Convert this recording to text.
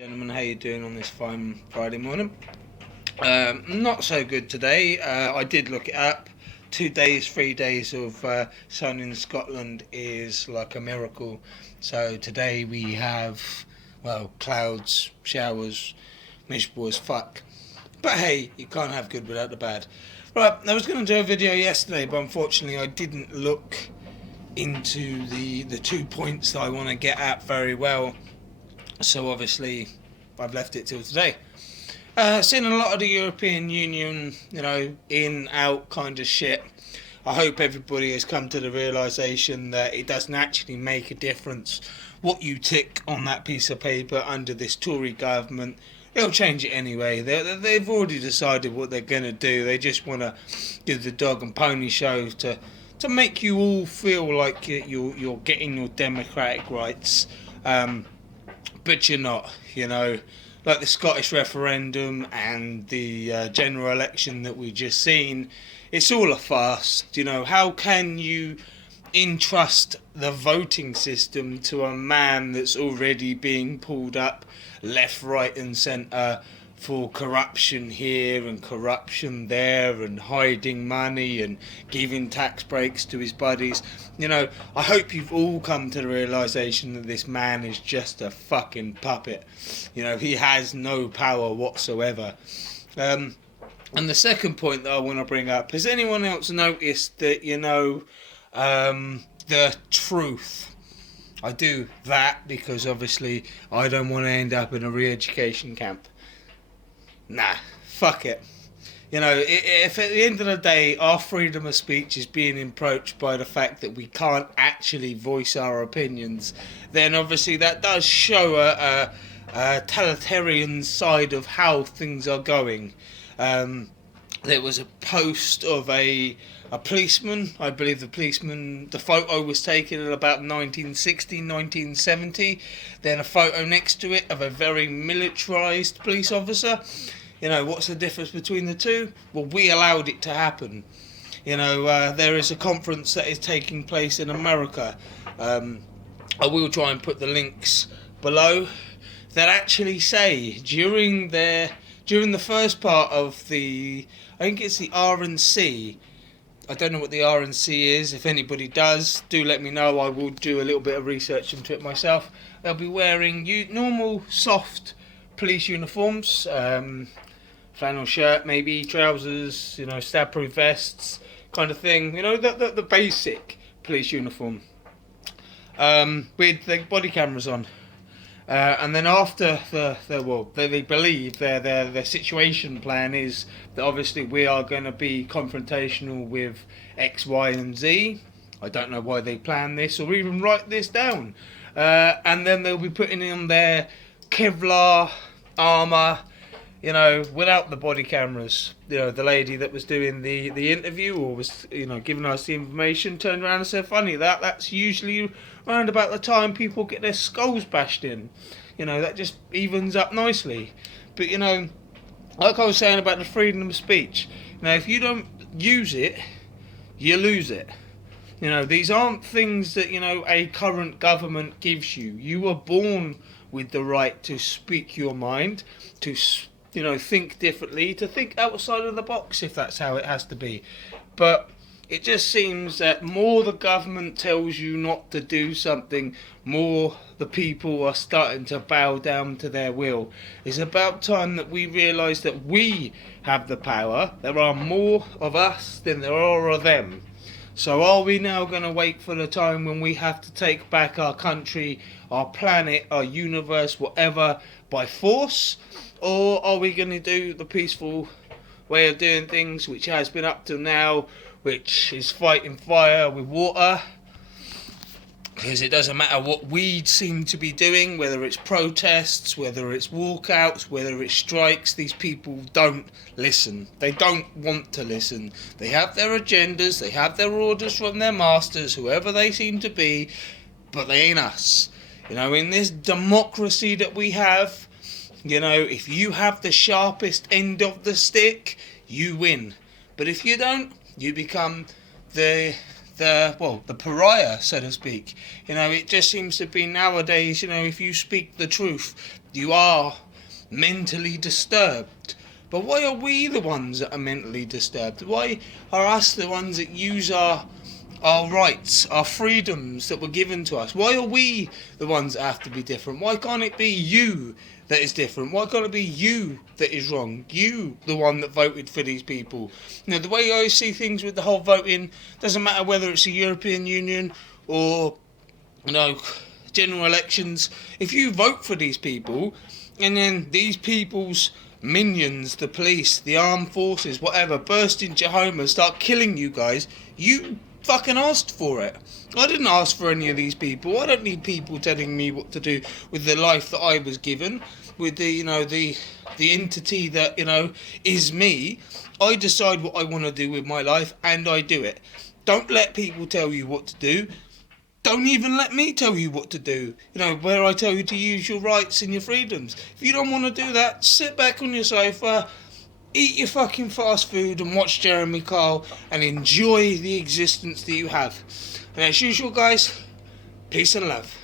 Gentlemen, how you doing on this fine Friday morning? Not so good today. I did look it up. 2 days, 3 days of sun in Scotland is like a miracle. So today we have, well, clouds, showers, miserable as fuck. But hey, you can't have good without the bad. Right, I was going to do a video yesterday, but unfortunately I didn't look into the 2 points that I want to get at very well. So obviously I've left it till today. Seen a lot of the European Union, in, out kind of shit. I hope everybody has come to the realisation that it doesn't actually make a difference what you tick on that piece of paper under this Tory government. They'll change it anyway. They've already decided what they're going to do. They just want to do the dog and pony show to make you all feel like you're getting your democratic rights. But you're not, like the Scottish referendum and the general election that we just seen. It's all a farce. How can you entrust the voting system to a man that's already being pulled up left, right and centre for corruption here and corruption there and hiding money and giving tax breaks to his buddies? I hope you've all come to the realisation that this man is just a fucking puppet. He has no power whatsoever. And the second point that I want to bring up, has anyone else noticed that, the truth? I do that because obviously I don't want to end up in a re-education camp. Nah, fuck it. If at the end of the day our freedom of speech is being encroached by the fact that we can't actually voice our opinions, then obviously that does show a totalitarian side of how things are going. There was a post of a policeman. I believe the photo was taken in about 1960, 1970. Then a photo next to it of a very militarised police officer. What's the difference between the two? Well, we allowed it to happen. There is a conference that is taking place in America. I will try and put the links below, that actually say during the first part of I think it's the RNC. I don't know what the RNC is. If anybody does, do let me know. I will do a little bit of research into it myself. They'll be wearing normal soft police uniforms. Flannel shirt, maybe trousers, stab-proof vests, kind of thing. The basic police uniform, with the body cameras on. And then after they believe their situation plan is that obviously we are going to be confrontational with X, Y, and Z. I don't know why they plan this or even write this down. And then they'll be putting in their Kevlar armour, without the body cameras. The lady that was doing the interview or was, giving us the information turned around and said, funny, that's usually around about the time people get their skulls bashed in. That just evens up nicely. But, like I was saying about the freedom of speech, if you don't use it, you lose it. These aren't things that, a current government gives you. You were born with the right to speak your mind, to think differently, to think outside of the box if that's how it has to be. But it just seems that more the government tells you not to do something, more the people are starting to bow down to their will. It's about time that we realise that we have the power. There are more of us than there are of them. So are we now going to wait for the time when we have to take back our country, our planet, our universe, whatever, by force? Or are we going to do the peaceful way of doing things, which has been up till now, which is fighting fire with water? Because it doesn't matter what we seem to be doing, whether it's protests, whether it's walkouts, whether it's strikes, these people don't listen. They don't want to listen. They have their agendas, they have their orders from their masters, whoever they seem to be, but they ain't us. In this democracy that we have, if you have the sharpest end of the stick, you win. But if you don't, you become the pariah, so to speak. It just seems to be nowadays, if you speak the truth, You are mentally disturbed. But why are we the ones that are mentally disturbed? Why are us the ones that use our rights, our freedoms that were given to us? Why are we the ones that have to be different? Why can't it be you that is different? Why can't it be you that is wrong? You, the one that voted for these people. You know, the way I see things with the whole voting, doesn't matter whether it's the European Union or, you know, general elections. If you vote for these people, and then these people's minions, the police, the armed forces, whatever, burst into your home and start killing you guys, you fucking asked for it. I didn't ask for any of these people. I don't need people telling me what to do with the life that I was given, with the, you know, the entity that, you know, is me. I decide what I want to do with my life, and I do it. Don't let people tell you what to do. Don't even let me tell you what to do. You know, where I tell you to use your rights and your freedoms. If you don't want to do that, sit back on your sofa, eat your fucking fast food and watch Jeremy Kyle and enjoy the existence that you have. And as usual, guys, peace and love.